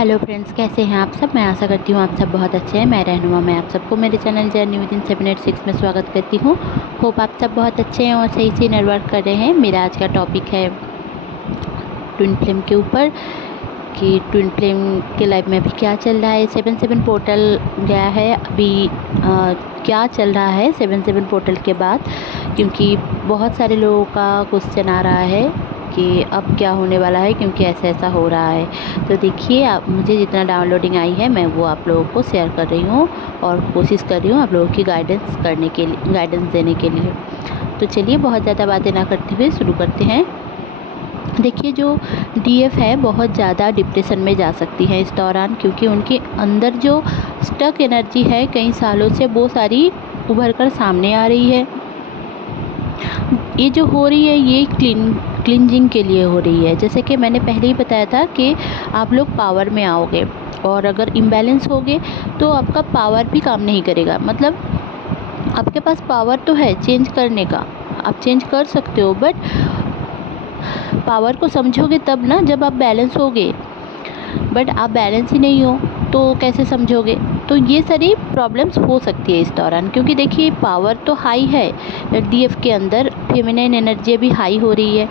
Hello friends, कैसे हैं आप सब। मैं आशा करती हूँ आप सब बहुत अच्छे हैं। मैं रहनुमा मैं आप सबको मेरे चैनल जर्नी विदिन 786 में स्वागत करती हूँ। होप आप सब बहुत अच्छे हैं और सही से इनर वर्क कर रहे हैं। मेरा आज का टॉपिक है ट्विन फ्लेम के ऊपर कि ट्विन फ्लेम के लाइफ में अभी क्या चल रहा है। 7-7 पोर्टल गया है अभी। क्या चल रहा है 7-7 पोर्टल के बाद, क्योंकि बहुत सारे लोगों का क्वेश्चन आ रहा है कि अब क्या होने वाला है, क्योंकि ऐसा ऐसा हो रहा है। तो देखिए, आप मुझे जितना डाउनलोडिंग आई है मैं वो आप लोगों को शेयर कर रही हूँ और कोशिश कर रही हूँ आप लोगों की गाइडेंस देने के लिए। तो चलिए, बहुत ज़्यादा बातें ना करते हुए शुरू करते हैं। देखिए, जो डीएफ है बहुत ज़्यादा डिप्रेशन में जा सकती है इस दौरान, क्योंकि उनके अंदर जो स्टक एनर्जी है कई सालों से वो सारी उभर कर सामने आ रही है। ये जो हो रही है ये क्लिनजिंग के लिए हो रही है। जैसे कि मैंने पहले ही बताया था कि आप लोग पावर में आओगे और अगर इम्बैलेंस होगे तो आपका पावर भी काम नहीं करेगा। मतलब आपके पास पावर तो है चेंज करने का, आप चेंज कर सकते हो, बट पावर को समझोगे तब ना जब आप बैलेंस होगे। बट आप बैलेंस ही नहीं हो तो कैसे समझोगे। तो ये सारी प्रॉब्लम्स हो सकती है इस दौरान, क्योंकि देखिए पावर तो हाई है डीएफ के अंदर, फेमिनिन एनर्जी भी हाई हो रही है।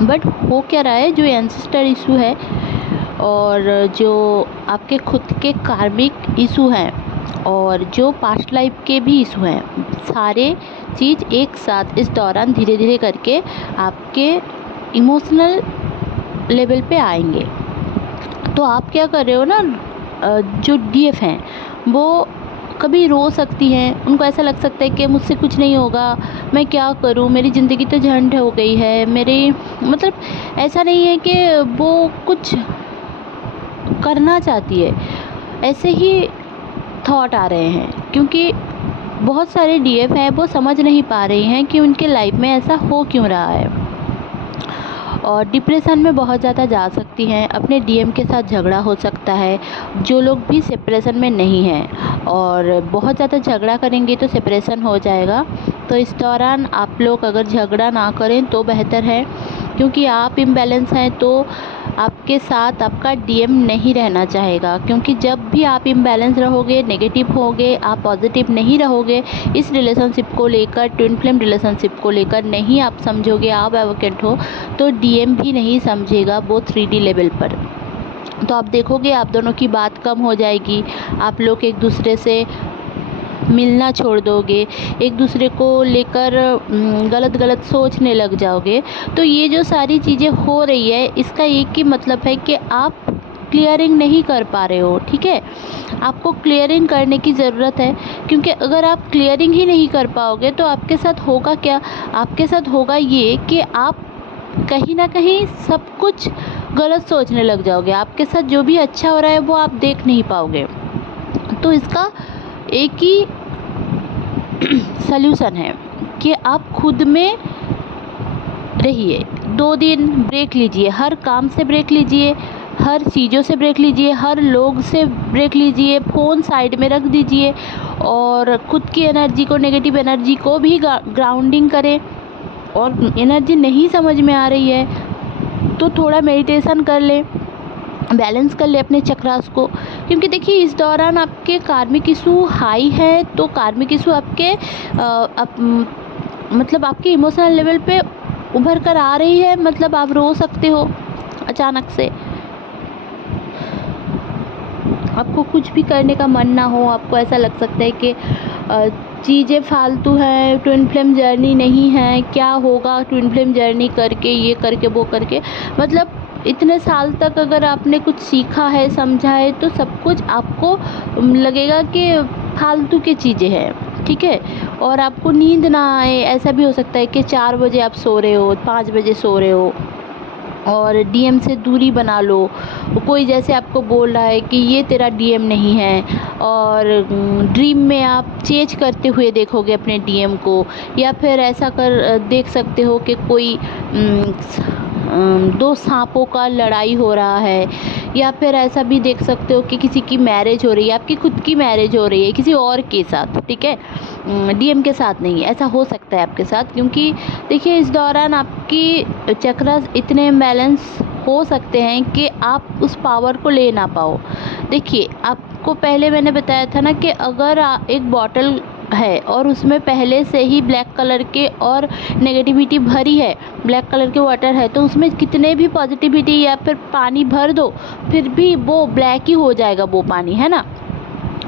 बट हो क्या रहा है, जो एंसेस्टर इशू है और जो आपके खुद के कार्मिक इशू हैं और जो पास्ट लाइफ के भी इशू हैं, सारे चीज़ एक साथ इस दौरान धीरे धीरे करके आपके इमोशनल लेवल पे आएंगे। तो आप क्या कर रहे हो ना, जो डीएफ हैं वो कभी रो सकती हैं। उनको ऐसा लग सकता है कि मुझसे कुछ नहीं होगा, मैं क्या करूं, मेरी ज़िंदगी तो झंड हो गई है। मेरी मतलब ऐसा नहीं है कि वो कुछ करना चाहती है, ऐसे ही थॉट आ रहे हैं, क्योंकि बहुत सारे डीएफ हैं वो समझ नहीं पा रही हैं कि उनके लाइफ में ऐसा हो क्यों रहा है और डिप्रेशन में बहुत ज़्यादा जा सकती हैं। अपने डीएम के साथ झगड़ा हो सकता है। जो लोग भी सेपरेशन में नहीं हैं और बहुत ज़्यादा झगड़ा करेंगे तो सेपरेशन हो जाएगा। तो इस दौरान आप लोग अगर झगड़ा ना करें तो बेहतर है, क्योंकि आप इम्बैलेंस हैं तो आपके साथ आपका डीएम नहीं रहना चाहेगा। क्योंकि जब भी आप इम्बैलेंस रहोगे, नेगेटिव होगे, आप पॉजिटिव नहीं रहोगे, इस रिलेशनशिप को लेकर, ट्विन फ्लेम रिलेशनशिप को लेकर नहीं आप समझोगे, आप एडवोकेट हो, तो डीएम भी नहीं समझेगा वो 3D लेवल पर। तो आप देखोगे आप दोनों की बात कम हो जाएगी, आप लोग एक दूसरे से मिलना छोड़ दोगे, एक दूसरे को लेकर गलत गलत सोचने लग जाओगे। तो ये जो सारी चीज़ें हो रही है इसका एक ही मतलब है कि आप क्लियरिंग नहीं कर पा रहे हो। ठीक है, आपको क्लियरिंग करने की ज़रूरत है, क्योंकि अगर आप क्लियरिंग ही नहीं कर पाओगे तो आपके साथ होगा क्या, आपके साथ होगा ये कि आप कहीं ना कहीं सब कुछ गलत सोचने लग जाओगे। आपके साथ जो भी अच्छा हो रहा है वो आप देख नहीं पाओगे। तो इसका एक ही सल्यूशन है कि आप खुद में रहिए। 2 दिन ब्रेक लीजिए, हर काम से ब्रेक लीजिए, हर चीज़ों से ब्रेक लीजिए, हर लोग से ब्रेक लीजिए, फ़ोन साइड में रख दीजिए और खुद की एनर्जी को, नेगेटिव एनर्जी को भी ग्राउंडिंग करें। और एनर्जी नहीं समझ में आ रही है तो थोड़ा मेडिटेशन कर ले, बैलेंस कर ले अपने चक्रास को। क्योंकि देखिए इस दौरान आपके कार्मिक इशू हाई है, तो कार्मिक इशू आपके मतलब आपके इमोशनल लेवल पे उभर कर आ रही है। मतलब आप रो सकते हो अचानक से, आपको कुछ भी करने का मन ना हो, आपको ऐसा लग सकता है कि चीज़ें फालतू हैं, ट्विन फ्लेम जर्नी नहीं है, क्या होगा ट्विन फ्लेम जर्नी करके, ये करके वो करके। मतलब इतने साल तक अगर आपने कुछ सीखा है, समझा है, तो सब कुछ आपको लगेगा कि फालतू की चीज़ें हैं। ठीक है, और आपको नींद ना आए। ऐसा भी हो सकता है कि 4 बजे आप सो रहे हो, 5 बजे सो रहे हो और डीएम से दूरी बना लो। कोई जैसे आपको बोल रहा है कि ये तेरा डीएम नहीं है और ड्रीम में आप चेंज करते हुए देखोगे अपने डीएम को, या फिर ऐसा कर देख सकते हो कि कोई 2 सांपों का लड़ाई हो रहा है, या फिर ऐसा भी देख सकते हो कि किसी की मैरिज हो रही है, आपकी खुद की मैरिज हो रही है किसी और के साथ। ठीक है, डीएम के साथ नहीं, ऐसा हो सकता है आपके साथ। क्योंकि देखिए इस दौरान आपकी चक्र इतने इम्बैलेंस हो सकते हैं कि आप उस पावर को ले ना पाओ। देखिए, आपको पहले मैंने बताया था ना कि अगर एक बॉटल है और उसमें पहले से ही ब्लैक कलर के और नेगेटिविटी भरी है, ब्लैक कलर के वाटर है, तो उसमें कितने भी पॉजिटिविटी या फिर पानी भर दो फिर भी वो ब्लैक ही हो जाएगा वो पानी, है ना।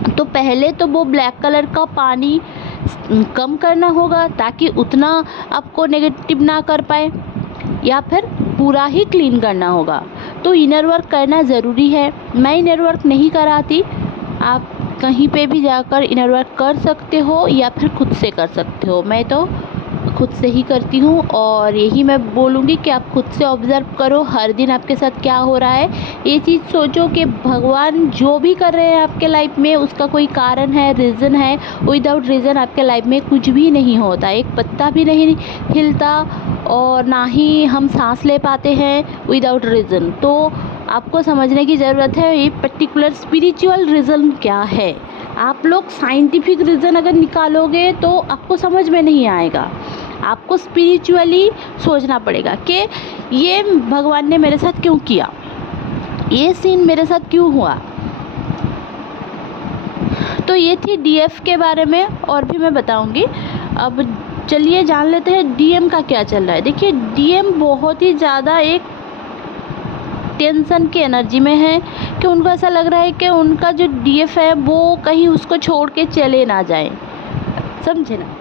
तो पहले तो वो ब्लैक कलर का पानी कम करना होगा ताकि उतना आपको नेगेटिव ना कर पाए, या फिर पूरा ही क्लीन करना होगा। तो इनर वर्क करना ज़रूरी है। मैं इनर वर्क नहीं कराती, आप कहीं पे भी जाकर इनर वर्क कर सकते हो या फिर खुद से कर सकते हो। मैं तो खुद से ही करती हूँ और यही मैं बोलूँगी कि आप खुद से ऑब्ज़र्व करो हर दिन आपके साथ क्या हो रहा है। ये चीज़ सोचो कि भगवान जो भी कर रहे हैं आपके लाइफ में उसका कोई कारण है, रीज़न है। विदाउट रीज़न आपके लाइफ में कुछ भी नहीं होता, एक पत्ता भी नहीं हिलता और ना ही हम सांस ले पाते हैं विदाउट रीज़न। तो आपको समझने की ज़रूरत है ये पर्टिकुलर स्पिरिचुअल रीज़न क्या है। आप लोग साइंटिफिक रीज़न अगर निकालोगे तो आपको समझ में नहीं आएगा। आपको स्पिरिचुअली सोचना पड़ेगा कि ये भगवान ने मेरे साथ क्यों किया, ये सीन मेरे साथ क्यों हुआ। तो ये थी डीएफ के बारे में, और भी मैं बताऊंगी। अब चलिए जान लेते हैं डीएम का क्या चल रहा है। देखिए, डीएम बहुत ही ज़्यादा एक टेंशन की एनर्जी में है कि उनको ऐसा लग रहा है कि उनका जो डीएफ है वो कहीं उसको छोड़ के चले ना जाए, समझे ना।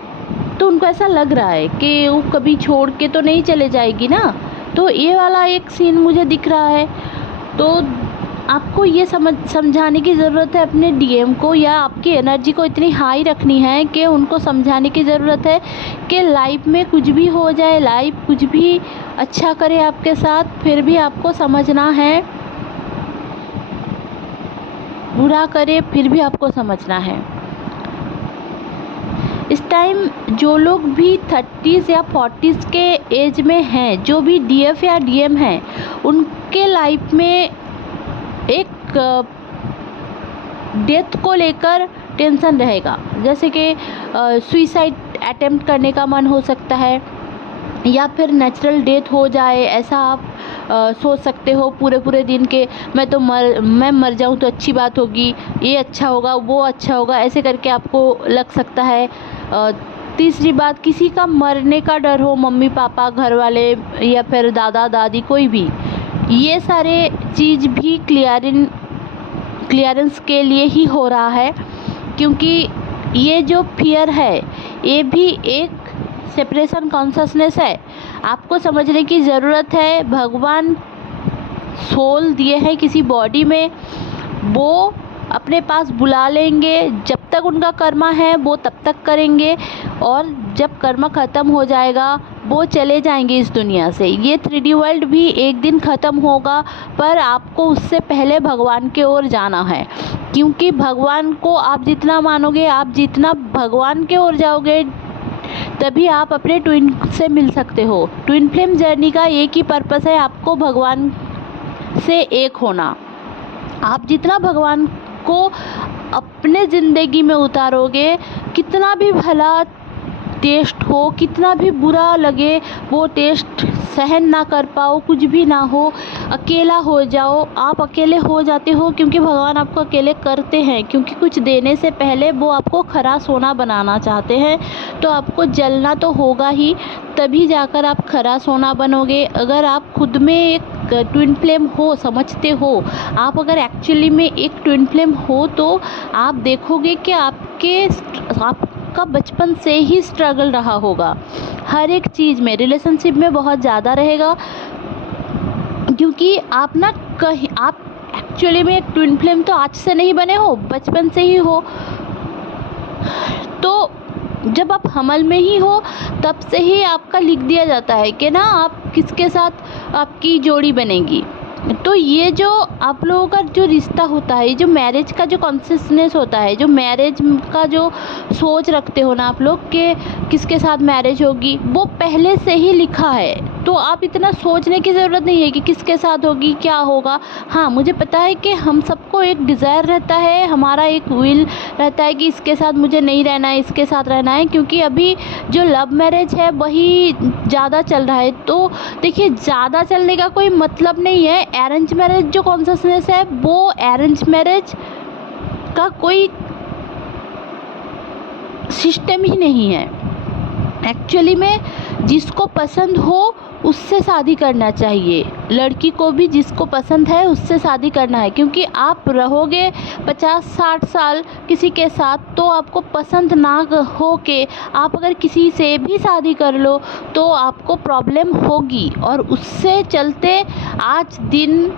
तो उनको ऐसा लग रहा है कि वो कभी छोड़ के तो नहीं चले जाएगी ना। तो ये वाला एक सीन मुझे दिख रहा है। तो आपको ये समझाने की ज़रूरत है अपने डीएम को, या आपकी एनर्जी को इतनी हाई रखनी है कि उनको समझाने की ज़रूरत है कि लाइफ में कुछ भी हो जाए, लाइफ कुछ भी अच्छा करे आपके साथ, फिर भी आपको समझना है, बुरा करे फिर भी आपको समझना है। इस टाइम जो लोग भी 30s या 40s के एज में हैं, जो भी डीएफ या डीएम हैं, उनके लाइफ में एक डेथ को लेकर टेंशन रहेगा। जैसे कि सुइसाइड अटेम्प्ट करने का मन हो सकता है, या फिर नेचुरल डेथ हो जाए, ऐसा आप सोच सकते हो पूरे दिन के मैं मर जाऊं तो अच्छी बात होगी, ये अच्छा होगा, वो अच्छा होगा, ऐसे करके आपको लग सकता है। तीसरी बात, किसी का मरने का डर हो, मम्मी पापा, घर वाले या फिर दादा दादी, कोई भी, ये सारे चीज़ भी क्लियरेंस के लिए ही हो रहा है। क्योंकि ये जो फियर है ये भी एक सेपरेशन कॉन्शसनेस है। आपको समझने की ज़रूरत है, भगवान सोल दिए हैं किसी बॉडी में, वो अपने पास बुला लेंगे। जब तक उनका कर्मा है वो तब तक करेंगे, और जब कर्मा ख़त्म हो जाएगा वो चले जाएंगे इस दुनिया से। ये 3D वर्ल्ड भी एक दिन ख़त्म होगा, पर आपको उससे पहले भगवान की ओर जाना है। क्योंकि भगवान को आप जितना मानोगे, आप जितना भगवान की ओर जाओगे, तभी आप अपने ट्विन से मिल सकते हो। ट्विन फ्लेम जर्नी का एक ही पर्पस है, आपको भगवान से एक होना। आप जितना भगवान को अपने ज़िंदगी में उतारोगे, कितना भी भला टेस्ट हो, कितना भी बुरा लगे, वो टेस्ट सहन ना कर पाओ, कुछ भी ना हो, अकेला हो जाओ, आप अकेले हो जाते हो क्योंकि भगवान आपको अकेले करते हैं। क्योंकि कुछ देने से पहले वो आपको खरा सोना बनाना चाहते हैं, तो आपको जलना तो होगा ही, तभी जाकर आप खरा सोना बनोगे। अगर आप खुद में एक ट्विन फ्लेम हो, समझते हो, आप अगर एक्चुअली में एक ट्विन फ्लेम हो, तो आप देखोगे कि आपका बचपन से ही स्ट्रगल रहा होगा, हर एक चीज़ में, रिलेशनशिप में बहुत ज़्यादा रहेगा। क्योंकि आप एक्चुअली में एक ट्विन फ्लेम तो आज से नहीं बने हो, बचपन से ही हो। तो जब आप हमल में ही हो तब से ही आपका लिख दिया जाता है कि ना आप किसके साथ आपकी जोड़ी बनेगी। तो ये जो आप लोगों का जो रिश्ता होता है, जो मैरिज का जो कॉन्शियसनेस होता है, जो मैरिज का जो सोच रखते हो ना आप लोग कि किसके साथ मैरिज होगी, वो पहले से ही लिखा है। तो आप इतना सोचने की ज़रूरत नहीं है कि किसके साथ होगी, क्या होगा। हाँ, मुझे पता है कि हम सबको एक डिज़ायर रहता है, हमारा एक विल रहता है कि इसके साथ मुझे नहीं रहना है, इसके साथ रहना है, क्योंकि अभी जो लव मैरिज है वही ज़्यादा चल रहा है। तो देखिए, ज़्यादा चलने का कोई मतलब नहीं है। अरेंज मैरिज जो कॉन्शसनेस है वो अरेंज मैरिज का कोई सिस्टम ही नहीं है। एक्चुअली में जिसको पसंद हो उससे शादी करना चाहिए, लड़की को भी जिसको पसंद है उससे शादी करना है, क्योंकि आप रहोगे 50-60 साल किसी के साथ तो आपको पसंद ना हो के आप अगर किसी से भी शादी कर लो तो आपको प्रॉब्लम होगी। और उससे चलते आज दिन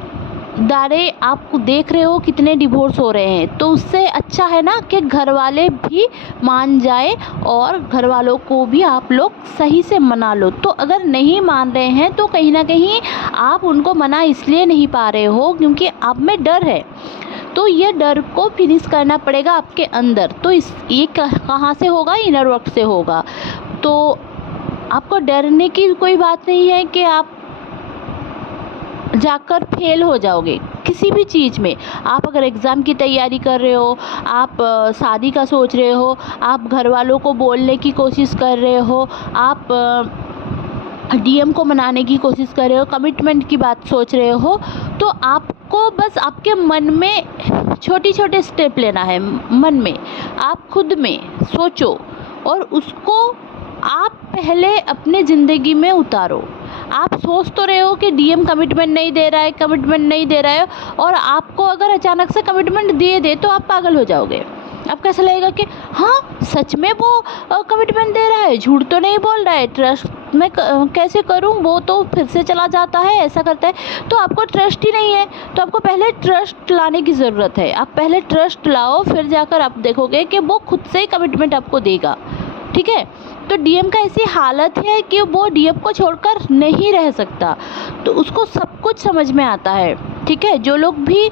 दारे आप देख रहे हो कितने डिवोर्स हो रहे हैं। तो उससे अच्छा है ना कि घर वाले भी मान जाए और घर वालों को भी आप लोग सही से मना लो। तो अगर नहीं मान रहे हैं तो कहीं ना कहीं आप उनको मना इसलिए नहीं पा रहे हो क्योंकि आप में डर है। तो ये डर को फिनिश करना पड़ेगा आपके अंदर। तो ये कहाँ से होगा? इनर वर्क से होगा। तो आपको डरने की कोई बात नहीं है कि आप जाकर फेल हो जाओगे किसी भी चीज़ में। आप अगर एग्ज़ाम की तैयारी कर रहे हो, आप शादी का सोच रहे हो, आप घर वालों को बोलने की कोशिश कर रहे हो, आप डीएम को मनाने की कोशिश कर रहे हो, कमिटमेंट की बात सोच रहे हो, तो आपको बस आपके मन में छोटे छोटे स्टेप लेना है। मन में आप खुद में सोचो और उसको आप पहले अपने ज़िंदगी में उतारो। आप सोच तो रहे हो कि डीएम कमिटमेंट नहीं दे रहा है, कमिटमेंट नहीं दे रहा है, और आपको अगर अचानक से कमिटमेंट दे तो आप पागल हो जाओगे। आपको ऐसा लगेगा कि हाँ सच में वो कमिटमेंट दे रहा है, झूठ तो नहीं बोल रहा है, ट्रस्ट मैं कैसे करूँ, वो तो फिर से चला जाता है, ऐसा करता है। तो आपको ट्रस्ट ही नहीं है। तो आपको पहले ट्रस्ट लाने की ज़रूरत है। आप पहले ट्रस्ट लाओ, फिर जाकर आप देखोगे कि वो खुद से ही कमिटमेंट आपको देगा। ठीक है। तो डीएम का ऐसी हालत है कि वो डीएम को छोड़कर नहीं रह सकता। तो उसको सब कुछ समझ में आता है। ठीक है। जो लोग भी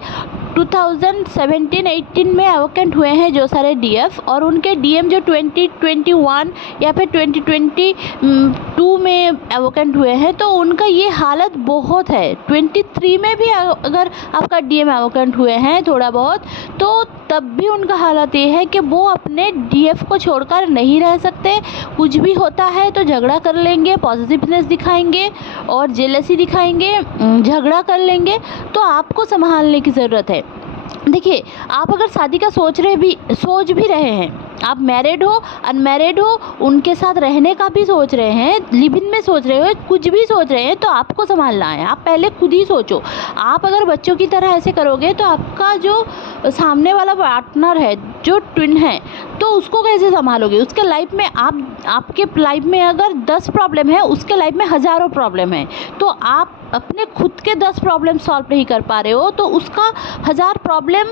2017-18 में एवोकेंट हुए हैं जो सारे डीएफ, और उनके डीएम जो 2021 या फिर 2022 में एवोकेंट हुए हैं, तो उनका ये हालत बहुत है। 23 में भी अगर आपका डीएम एवोकेंट हुए हैं थोड़ा बहुत, तो तब भी उनका हालत ये है कि वो अपने डीएफ को छोड़कर नहीं रह सकते। कुछ भी होता है तो झगड़ा कर लेंगे, पॉजिटिवनेस दिखाएंगे और जेलसी दिखाएंगे, झगड़ा कर लेंगे। तो आपको संभालने की ज़रूरत है। देखिए, आप अगर शादी का सोच भी रहे हैं, आप मैरिड हो, अनमैरिड हो, उनके साथ रहने का भी सोच रहे हैं, लिव इन में सोच रहे हो, कुछ भी सोच रहे हैं, तो आपको संभालना है। आप पहले खुद ही सोचो। आप अगर बच्चों की तरह ऐसे करोगे तो आपका जो सामने वाला पार्टनर है, जो ट्विन है, तो उसको कैसे संभालोगे? उसके लाइफ में आपके लाइफ में अगर 10 प्रॉब्लम है, उसके लाइफ में हज़ारों प्रॉब्लम है। तो आप अपने खुद के 10 प्रॉब्लम सॉल्व नहीं कर पा रहे हो, तो उसका 1000 प्रॉब्लम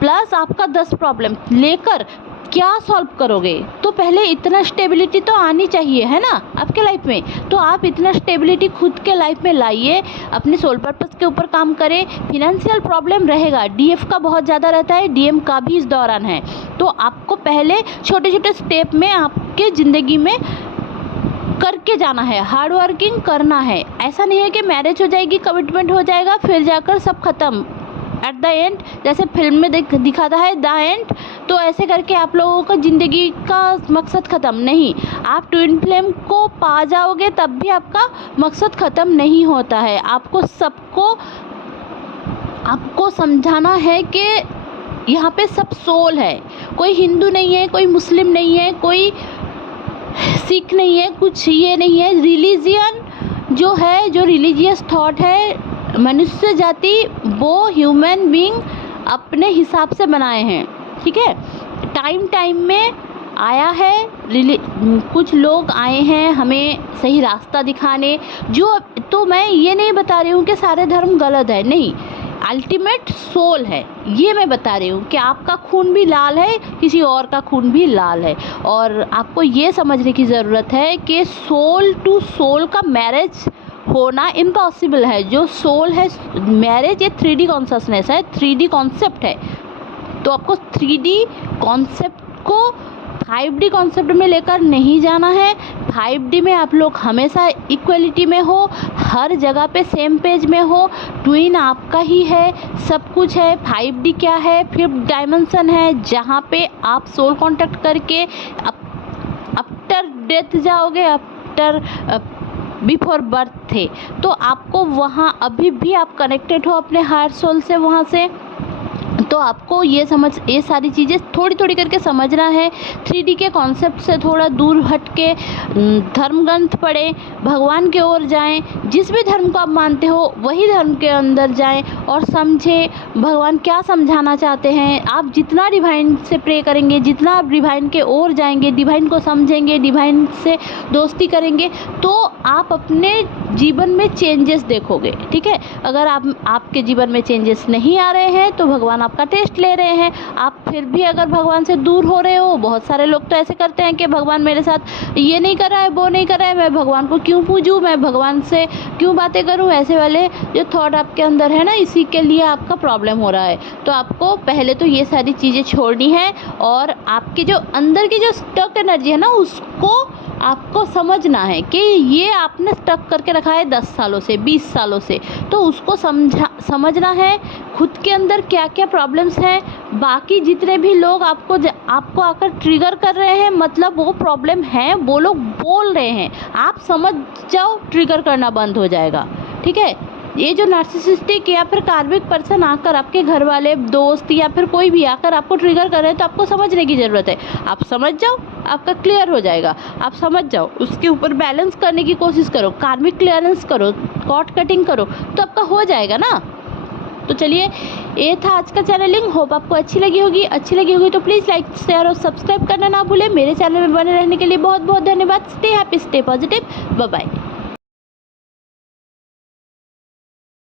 प्लस आपका 10 प्रॉब्लम लेकर क्या सॉल्व करोगे? तो पहले इतना स्टेबिलिटी तो आनी चाहिए, है ना, आपके लाइफ में। तो आप इतना स्टेबिलिटी खुद के लाइफ में लाइए, अपने सोल पर्पस के ऊपर काम करें। फिनेंशियल प्रॉब्लम रहेगा, डीएफ का बहुत ज़्यादा रहता है, डीएम का भी इस दौरान है। तो आपको पहले छोटे छोटे स्टेप में आपके ज़िंदगी में करके जाना है, हार्ड वर्किंग करना है। ऐसा नहीं है कि मैरिज हो जाएगी, कमिटमेंट हो जाएगा, फिर जाकर सब खत्म एट द एंड, जैसे फिल्म में दिखाता है द एंड, तो ऐसे करके आप लोगों का ज़िंदगी का मकसद ख़त्म नहीं। आप ट्विन फ्लेम को पा जाओगे तब भी आपका मकसद ख़त्म नहीं होता है। आपको समझाना है कि यहाँ पे सब सोल है। कोई हिंदू नहीं है, कोई मुस्लिम नहीं है, कोई सिख नहीं है, कुछ ये नहीं है। रिलीजियन जो है, जो रिलीजियस थॉट है, मनुष्य जाति वो ह्यूमन बीइंग अपने हिसाब से बनाए हैं। ठीक है। टाइम में आया है, कुछ लोग आए हैं हमें सही रास्ता दिखाने। तो मैं ये नहीं बता रही हूँ कि सारे धर्म गलत है, नहीं, अल्टीमेट सोल है, ये मैं बता रही हूँ कि आपका खून भी लाल है, किसी और का खून भी लाल है। और आपको ये समझने की ज़रूरत है कि सोल टू सोल का मैरिज होना इम्पॉसिबल है। जो सोल है, मैरिज ये 3D कॉन्शसनेस है, 3D कॉन्सेप्ट है। तो आपको 3D कॉन्सेप्ट को 5D कॉन्सेप्ट में लेकर नहीं जाना है। 5D में आप लोग हमेशा इक्वलिटी में हो, हर जगह पे सेम पेज में हो, ट्विन आपका ही है, सब कुछ है। 5D क्या है? 5th डायमेंशन है, जहाँ पे आप सोल कांटेक्ट करके आफ्टर डेथ जाओगे, आफ्टर बिफोर बर्थ थे, तो आपको वहाँ अभी भी आप कनेक्टेड हो अपने हायर सोल से वहाँ से। तो आपको ये सारी चीज़ें थोड़ी थोड़ी करके समझना है। 3D के कॉन्सेप्ट से थोड़ा दूर हट के धर्म ग्रंथ पढ़ें, भगवान की ओर जाएं, जिस भी धर्म को आप मानते हो वही धर्म के अंदर जाएं और समझें भगवान क्या समझाना चाहते हैं। आप जितना डिवाइन से प्रे करेंगे, जितना आप डिवाइन के ओर जाएंगे, डिवाइन को समझेंगे, डिवाइन से दोस्ती करेंगे, तो आप अपने जीवन में चेंजेस देखोगे। ठीक है, अगर आपके जीवन में चेंजेस नहीं आ रहे हैं तो भगवान आपका टेस्ट ले रहे हैं। आप फिर भी अगर भगवान से दूर हो रहे हो, बहुत सारे लोग तो ऐसे करते हैं कि भगवान मेरे साथ ये नहीं कर रहा है, वो नहीं कर रहा है, मैं भगवान को क्यों पूजूं, मैं भगवान से क्यों बातें करूं, ऐसे वाले जो थॉट आपके अंदर है ना, इसी के लिए आपका प्रॉब्लम हो रहा है। तो आपको पहले तो ये सारी चीज़ें छोड़नी है और आपके जो अंदर की जो स्टक एनर्जी है ना, उसको आपको समझना है कि ये आपने स्टक करके रखा है 10 सालों से, 20 सालों से, तो उसको समझना है खुद के अंदर क्या क्या प्रॉब्लम्स हैं। बाकी जितने भी लोग आपको आकर ट्रिगर कर रहे हैं, मतलब वो प्रॉब्लम है, वो लोग बोल रहे हैं, आप समझ जाओ, ट्रिगर करना बंद हो जाएगा। ठीक है, ये जो नार्सिसिस्टिक या फिर कार्मिक पर्सन आकर आपके घर वाले, दोस्त या फिर कोई भी आकर आपको ट्रिगर कर रहे हैं, तो आपको समझने की ज़रूरत है। आप समझ जाओ, आपका क्लियर हो जाएगा। आप समझ जाओ, उसके ऊपर बैलेंस करने की कोशिश करो, कार्मिक क्लियरेंस करो, कॉर्ड कटिंग करो, तो आपका हो जाएगा ना। तो चलिए, ये था आज का चैनलिंग। होप आपको अच्छी लगी होगी तो प्लीज़ लाइक, शेयर और सब्सक्राइब करना ना भूलें। मेरे चैनल में बने रहने के लिए बहुत बहुत धन्यवाद। Stay happy, stay positive, bye bye.